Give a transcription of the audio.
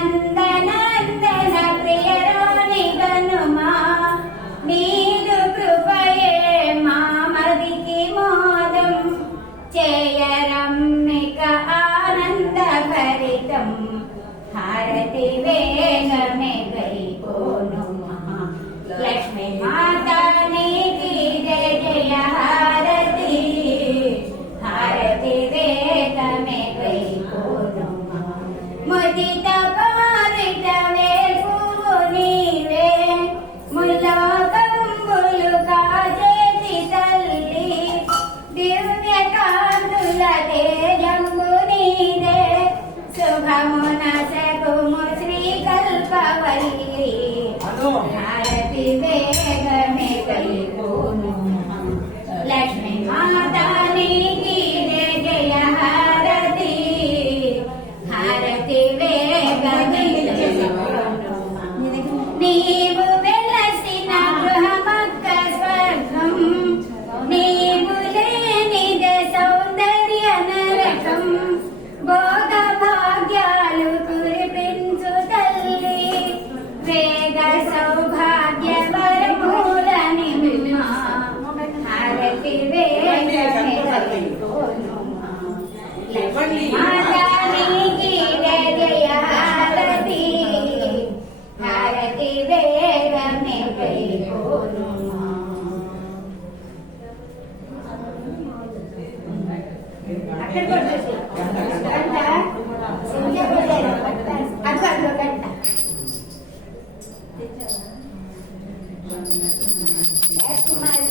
నందనందన ప్రియరాణి గనుమా నీదు కృపయే మామదికి మోదం చేయరమ్మిక ఆనంద భరితం హారతి వేగమే గైకోనుమా లక్ష్మీ మాతా నీకి జయ జయ హారతి హారతి వేగమే గైకోనుమా ముదిత పారిత వేపు నీవే ముల్లోకంబులు కాచేతి తల్లి దివ్య కాంతుల తేజంబు నీదే శుభమున సగుము శ్రీ కల్పవల్లి హారతి వేగమే గైకోనుమా లక్ష్మీ మాతా నీకి జయ జయ హారతి హారతి వేగమే గైకోనుమా నీవు వెలసిన గృహమక్క స్వర్గం నీవు లేనిద సౌందర్య నరకం భోగ భాగ్యాలు కురిపించు తల్లి వేద సౌభాగ్య వరమూల నిమిమా హారతి వేగమే గైకోనుమా లక్ష్మీ మాతా నీకి జయ జయ హారతి హారతి వేగమే గైకోనుమా అక్కడ కొట్టేసి గంట అక్కడ గంట కుమారి